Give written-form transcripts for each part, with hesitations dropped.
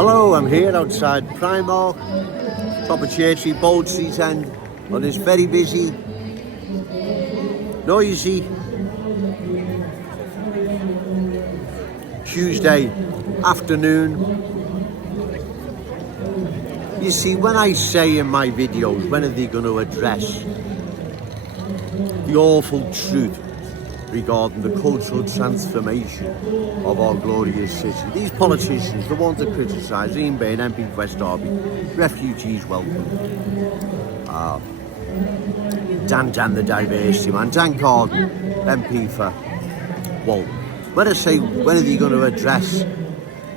Hello, I'm here outside Primark, top of Church Street, Bold Street End, on this very busy, noisy Tuesday afternoon. You see, when I say in my videos, when are they going to address the awful truth regarding the cultural transformation of our glorious city? These politicians, the ones that criticise Ian Bain, MP for West Derby, refugees welcome, Dan the diversity man, Dan Carden, MP for Walton. When I say, when are they going to address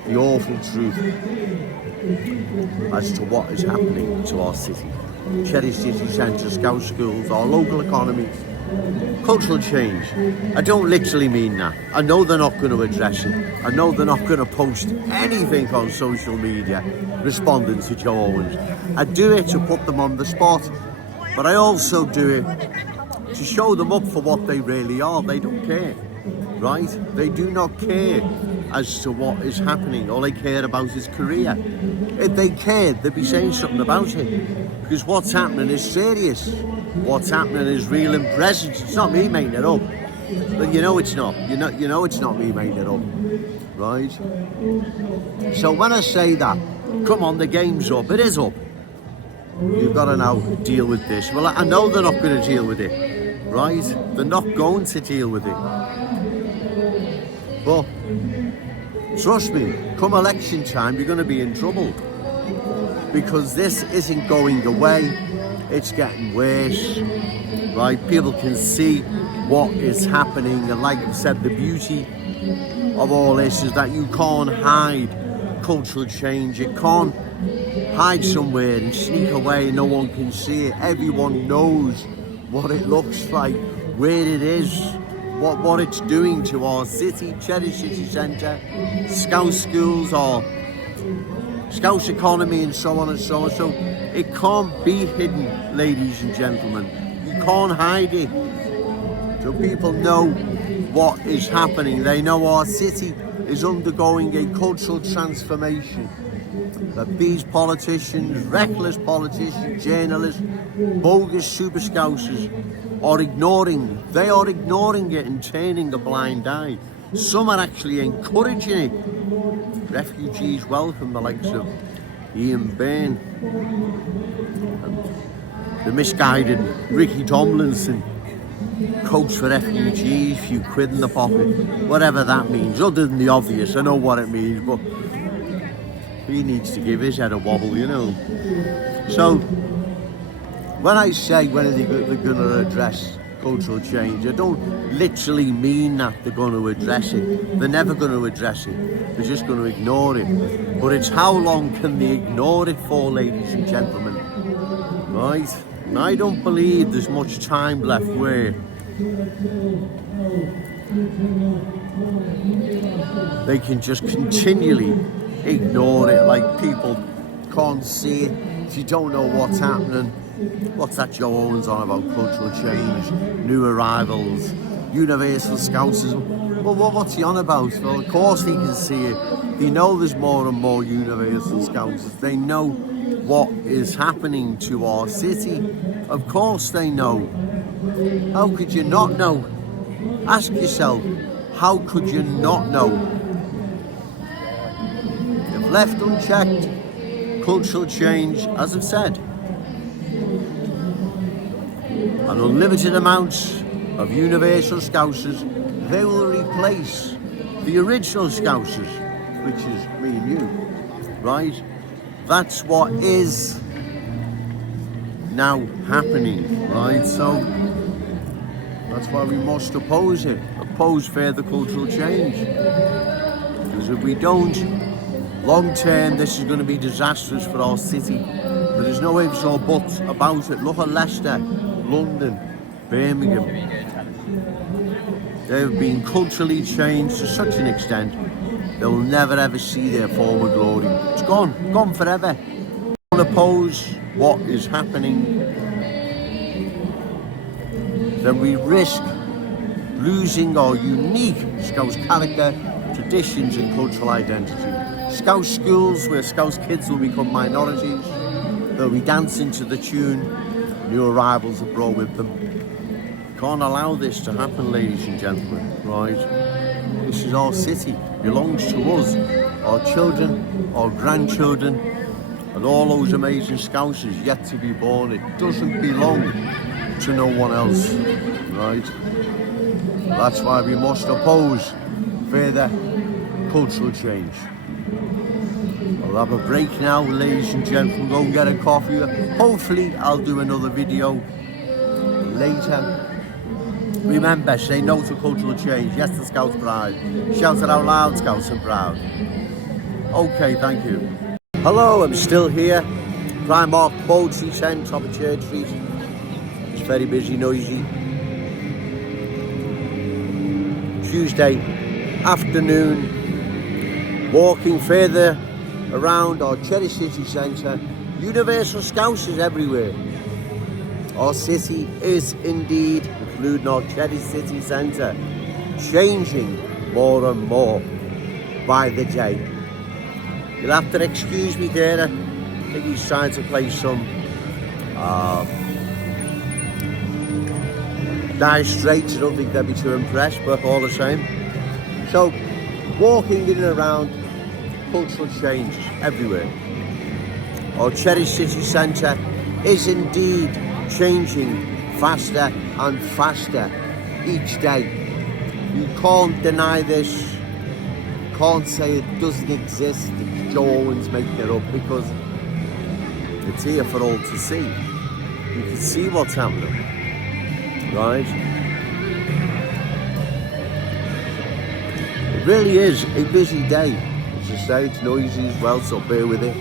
the awful truth as to what is happening to our city? Cherry City Centre, Scouse schools, our local economy, cultural change. I don't literally mean that. I know they're not going to address it. I know they're not going to post anything on social media responding to Joe Owens. I do it to put them on the spot, but I also do it to show them up for what they really are. They don't care, right? They do not care as to what is happening. All they care about is career. If they cared, they'd be saying something about it, because what's happening is serious. What's happening is real and present. It's not me making it up. But you know it's not. You know it's not me making it up, right? So when I say that, come on, the game's up. It is up. You've got to now deal with this. Well, I know they're not going to deal with it, right? They're not going to deal with it. But trust me, come election time, you're going to be in trouble, because this isn't going away. It's getting worse, right? People can see what is happening, and like I said, the beauty of all this is that you can't hide cultural change. You can't hide somewhere and sneak away and no one can see it. Everyone knows what it looks like, where it is, what it's doing to our city, Cherry City Centre, Scouse schools, our Scouse economy, and so on and so on. So it can't be hidden, ladies and gentlemen. You can't hide it. So people know what is happening. They know our city is undergoing a cultural transformation. That these politicians, reckless politicians, journalists, bogus super Scousers are ignoring. They are ignoring it and turning a blind eye. Some are actually encouraging it. Refugees welcome, the likes of Ian Bain, the misguided Ricky Tomlinson, coach for refugees, few quid in the pocket, whatever that means, other than the obvious. I know what it means, but he needs to give his head a wobble, you know. So when I say when are they going to address cultural change, I don't literally mean that they're going to address it. They're never going to address it. They're just going to ignore it. But it's how long can they ignore it for, ladies and gentlemen, right? And I don't believe there's much time left where they can just continually ignore it, like people can't see it. If you don't know what's happening, what's that Joe Owens on about cultural change, new arrivals, universal Scousers? Well, what's he on about? Well, of course he can see it. They know there's more and more universal Scousers. They know what is happening to our city. Of course they know. How could you not know? Ask yourself, how could you not know? If left unchecked, cultural change, as I've said, and unlimited amounts of universal Scousers, they will replace the original Scousers, which is me and you, right? That's what is now happening, right? So that's why we must oppose it, oppose further cultural change. Because if we don't, long term, this is going to be disastrous for our city. But there's no ifs or buts about it. Look at Leicester, London, Birmingham. They've been culturally changed to such an extent they'll never ever see their former glory. It's gone forever. We don't oppose what is happening, then we risk losing our unique Scouse character, traditions and cultural identity. Scouse schools where Scouse kids will become minorities. They'll be dancing to the tune new arrivals have brought with them. Can't allow this to happen, ladies and gentlemen, right? This is our city, belongs to us, our children, our grandchildren, and all those amazing Scousers yet to be born. It doesn't belong to no one else, right? That's why we must oppose further cultural change. I'll have a break now, ladies and gentlemen, go and get a coffee. Hopefully I'll do another video later. Remember, say no to cultural change, yes to Scouse pride. Shout it out loud, Scouse and proud. Okay, thank you. Hello, I'm still here. Primark Poultry Centre, top of Church Street. It's very busy, noisy. Tuesday afternoon, walking further around our Cherry City Centre. Universal Scousers everywhere. Our city is indeed, including our Cherry City Centre, changing more and more by the day. You'll have to excuse me there. I think he's trying to play some Dire Straits. I don't think they'll be too impressed, but all the same. So, walking in and around, cultural change everywhere. Our Cherry City Centre is indeed changing faster and faster each day. You can't deny this. You can't say it doesn't exist. It's Joe Owens making it up, because it's here for all to see. You can see what's happening, right? It really is a busy day. As I say, it's noisy as well, so bear with it.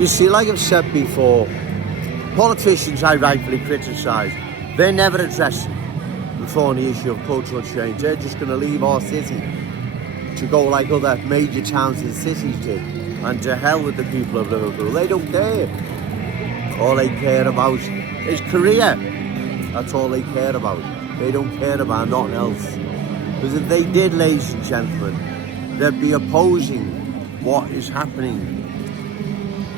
You see, like I've said before, politicians I rightfully criticise, they never address the thorny issue of cultural change. They're just going to leave our city to go like other major towns and cities did, and to hell with the people of Liverpool. They don't care. All they care about is career. That's all they care about. They don't care about nothing else. Because if they did, ladies and gentlemen, they'd be opposing what is happening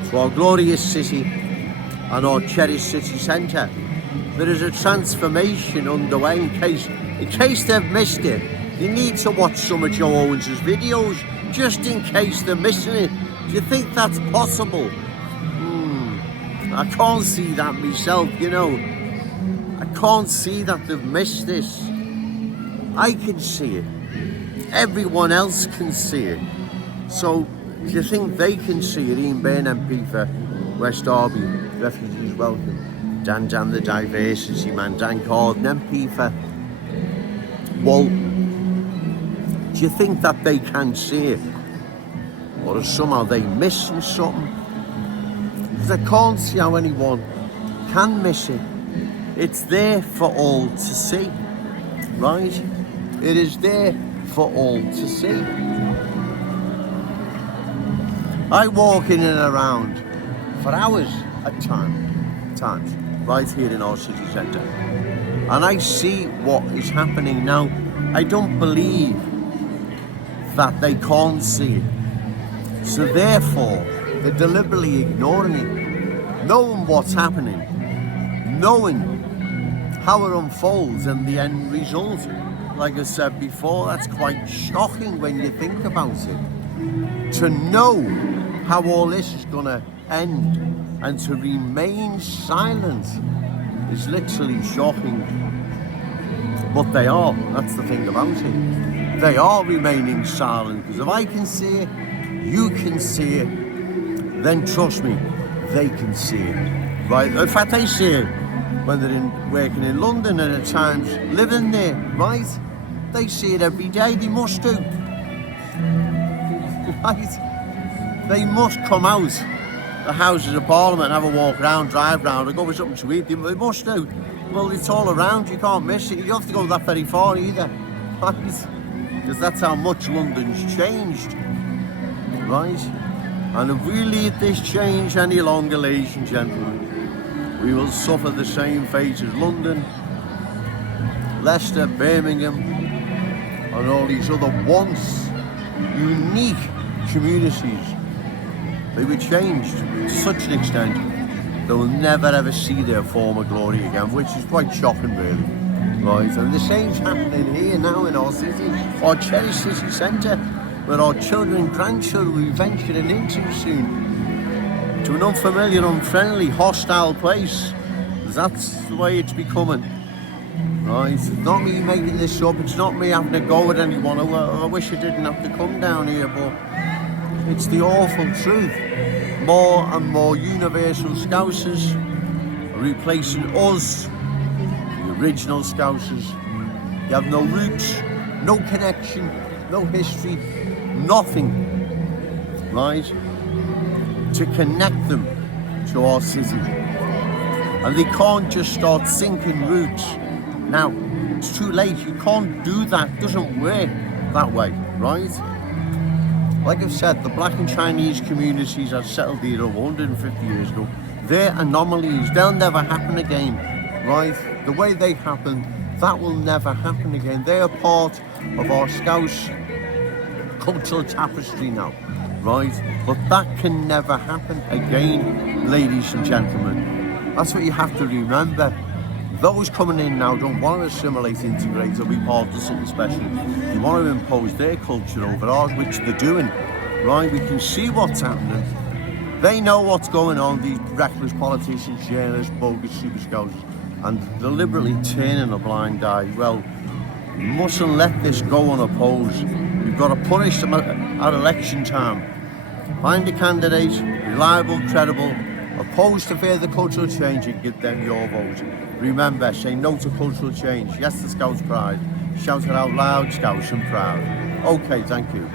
to our glorious city and our Cherry City Centre. There is a transformation underway. In case they've missed it, you need to watch some of Joe Owens' videos, just in case they're missing it. Do you think that's possible? I can't see that myself, you know. I can't see that they've missed this. I can see it. Everyone else can see it. So, do you think they can see it? Ian Byrne MP for West Derby, Refugees Welcome. Dan the Diversity Man, Dan Corden, MP for Walton. Do you think that they can see it? Or is somehow they missing something? Because I can't see how anyone can miss it. It's there for all to see, right? It is there for all to see. I walk in and around for hours at times, right here in our city centre. And I see what is happening now. I don't believe that they can't see it. So therefore, they're deliberately ignoring it, knowing what's happening, knowing how it unfolds and the end result. Like I said before, that's quite shocking when you think about it. To know how all this is going to end and to remain silent is literally shocking. But they are, that's the thing about it. They are remaining silent, because if I can see it, you can see it, then trust me, they can see it, right? In fact, they see it when they're working in London and at times living there, right? They see it every day, they must do, right? They must come out the Houses of Parliament and have a walk around, drive round, or go with something to eat. They must do. Well, it's all around, you can't miss it. You don't have to go that very far either, right? Because that's how much London's changed, right? And if we leave this change any longer, ladies and gentlemen, we will suffer the same fate as London, Leicester, Birmingham, and all these other once unique communities, they were changed to such an extent they will never ever see their former glory again, which is quite shocking really. Right, and the same's happening here now in our city, our cherished city centre, where our children and grandchildren will be venturing into soon, to an unfamiliar, unfriendly, hostile place. That's the way it's becoming. Right, it's not me making this up, it's not me having a go at anyone. I wish I didn't have to come down here, but it's the awful truth. More and more universal Scousers are replacing us, the original Scousers. You have no roots, no connection, no history, nothing, right, to connect them to our city. And they can't just start sinking roots. Now, it's too late, you can't do that, it doesn't work that way, right? Like I've said, the black and Chinese communities that settled here over 150 years ago, they're anomalies, they'll never happen again, right? The way they happened, that will never happen again. They are part of our Scouse cultural tapestry now, right? But that can never happen again, ladies and gentlemen. That's what you have to remember. Those coming in now don't want to assimilate, integrate, or be part of something special. They want to impose their culture over ours, which they're doing, right? We can see what's happening. They know what's going on, these reckless politicians, journalists, bogus super Scousers, and deliberately turning a blind eye. Well, you mustn't let this go unopposed. You've got to punish them at election time. Find a candidate, reliable, credible, opposed to further cultural change, and give them your vote. Remember, say no to cultural change, yes to Scouse pride, shout it out loud, Scouse and proud. Okay, thank you.